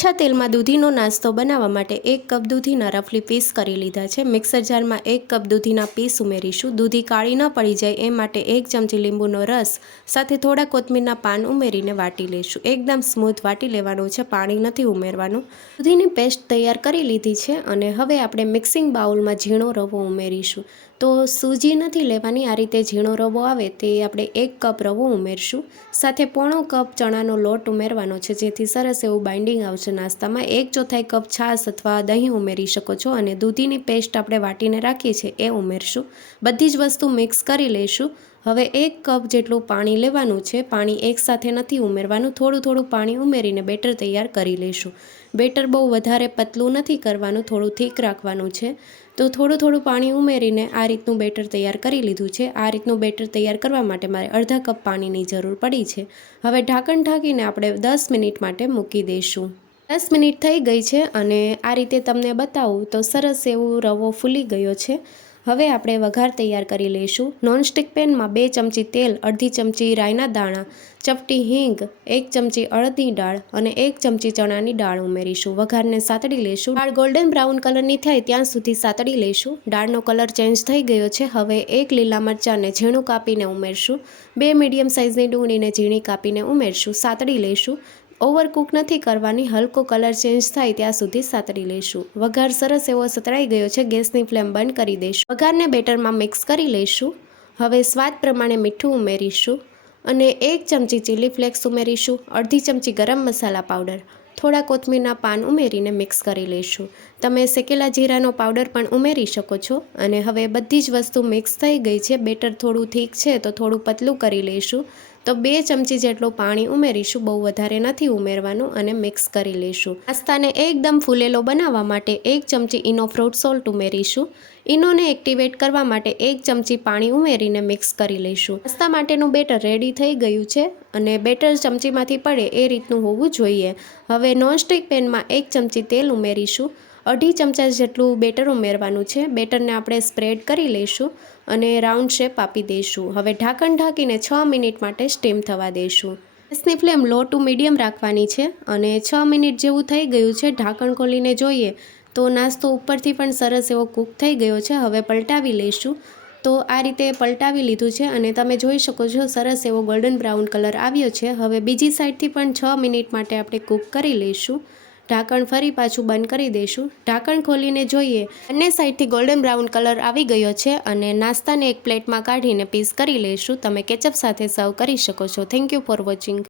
ઓછા તેલમાં દૂધીનો નાસ્તો બનાવવા માટે 1 કપ દૂધીના રફલી પીસ કરી લીધા છે। મિક્સર જારમાં 1 કપ દૂધીના પીસ ઉમેરીશું। દૂધી કાળી ન પડી જાય એ માટે 1 ચમચી લીંબુનો રસ સાથે થોડા કોથમીરના પાન ઉમેરીને વાટી લઈશું। એકદમ સ્મૂથ વાટી લેવાનું છે, પાણી નથી ઉમેરવાનું। દૂધીની પેસ્ટ તૈયાર કરી લીધી છે અને હવે આપણે મિક્સિંગ બાઉલમાં ઝીણો રવો ઉમેરીશું। તો સૂજી નથી લેવાની, આ રીતે ઝીણો રવો આવે તે આપણે 1 કપ રવો ઉમેરશું। સાથે પોણો કપ ચણાનો લોટ ઉમેરવાનો છે, જેથી સરસ એવું બાઇન્ડિંગ આવશે નાસ્તામાં। 1/4 કપ છાશ અથવા દહીં ઉમેરી શકો છો અને દૂધીની પેસ્ટ આપણે વાટીને રાખી છે એ ઉમેરશું। બધી જ વસ્તુ મિક્સ કરી લઈશું। હવે 1 કપ જેટલું પાણી લેવાનું છે। પાણી એકસાથે નથી ઉમેરવાનું, થોડું થોડું પાણી ઉમેરીને બેટર તૈયાર કરી લઈશું। બેટર બહુ વધારે પતલું નથી કરવાનું, થોડું થીક રાખવાનું છે। તો થોડું થોડું પાણી ઉમેરીને આ રીતનું બેટર તૈયાર કરી લીધું છે। આ રીતનું બેટર તૈયાર કરવા માટે મારે અડધા કપ પાણીની જરૂર પડી છે। હવે ઢાંકણ ઢાંકીને આપણે 10 મિનિટ માટે મૂકી દઈશું। 10 મિનિટ થઈ ગઈ છે અને આ રીતે તમને બતાવું તો સરસ એવું રવો ફૂલી ગયો છે। હવે આપણે વઘાર તૈયાર કરી લઈશું। નોનસ્ટિક પેનમાં 2 ચમચી તેલ, અડધી ચમચી રાઈના દાણા, ચપટી હિંગ, 1 ચમચી અડદની દાળ અને 1 ચમચી ચણાની દાળ ઉમેરીશું। વઘારને સાતડી લઈશું। દાળ ગોલ્ડન બ્રાઉન કલરની થાય ત્યાં સુધી સાતડી લઈશું। દાળનો કલર ચેન્જ થઈ ગયો છે। હવે 1 લીલા મરચાંને ઝીણું કાપીને ઉમેરશું। 2 મીડિયમ સાઇઝની ડુંગળીને ઝીણી કાપીને ઉમેરશું। સાતડી લઈશું। ઓવરકુક નથી કરવાની, હલકો કલર ચેન્જ થાય ત્યાં સુધી સાતળી લઈશું। વઘાર સરસ એવો સતળાઈ ગયો છે, ગેસની ફ્લેમ બંધ કરી દઈશું। વઘારને બેટરમાં મિક્સ કરી લઈશું। હવે સ્વાદ પ્રમાણે મીઠું ઉમેરીશું અને 1 ચમચી ચીલી ફ્લેક્સ ઉમેરીશું, અડધી ચમચી ગરમ મસાલા પાવડર, થોડા કોથમીરના પાન ઉમેરીને મિક્સ કરી લઈશું। તમે શેકેલા જીરાનો પાવડર પણ ઉમેરી શકો છો અને હવે બધી જ વસ્તુ મિક્સ થઈ ગઈ છે। બેટર થોડું થીક છે તો થોડું પતલું કરી લઈશું। તો 2 ચમચી જેટલું પાણી ઉમેરીશું, બહુ વધારે નથી ઉમેરવાનું અને મિક્સ કરી લઈશું। નાસ્તાને એકદમ ફૂલેલો બનાવવા માટે 1 ચમચી ઇનો ફ્રૂટ સોલ્ટ ઉમેરીશું। ઇનોને એક્ટિવેટ કરવા માટે 1 ચમચી પાણી ઉમેરીને મિક્સ કરી લઈશું। નાસ્તા માટેનું બેટર રેડી થઈ ગયું છે અને બેટર ચમચીમાંથી પડે એ રીતનું હોવું જોઈએ। હવે નોનસ્ટિક પેનમાં 1 ચમચી તેલ ઉમેરીશું। 2.5 ચમચા જેટલું બેટર ઉમેરવાનું છે। બેટરને આપણે સ્પ્રેડ કરી લઈશું અને રાઉન્ડ શેપ આપી દઈશું। હવે ઢાંકણ ઢાંકીને 6 મિનિટ માટે સ્ટીમ થવા દઈશું। ગેસની ફ્લેમ લો ટુ મીડિયમ રાખવાની છે અને 6 મિનિટ જેવું થઈ ગયું છે। ઢાંકણ ખોલીને જોઈએ તો નાસ્તો ઉપરથી પણ સરસ એવો કૂક થઈ ગયો છે। હવે પલટાવી લઈશું। તો આ રીતે પલટાવી લીધું છે અને તમે જોઈ શકો છો સરસ એવો ગોલ્ડન બ્રાઉન કલર આવ્યો છે। હવે બીજી સાઈડથી પણ 6 મિનિટ માટે આપણે કૂક કરી લઈશું। ઢાંકણ ફરી પાછું બંધ કરી દઈશું। ઢાંકણ ખોલીને જોઈએ, બંને સાઈડથી ગોલ્ડન બ્રાઉન કલર આવી ગયો છે અને નાસ્તાને એક પ્લેટમાં કાઢીને પીસ કરી લઈશું। તમે કેચઅપ સાથે સર્વ કરી શકો છો। Thank you for watching.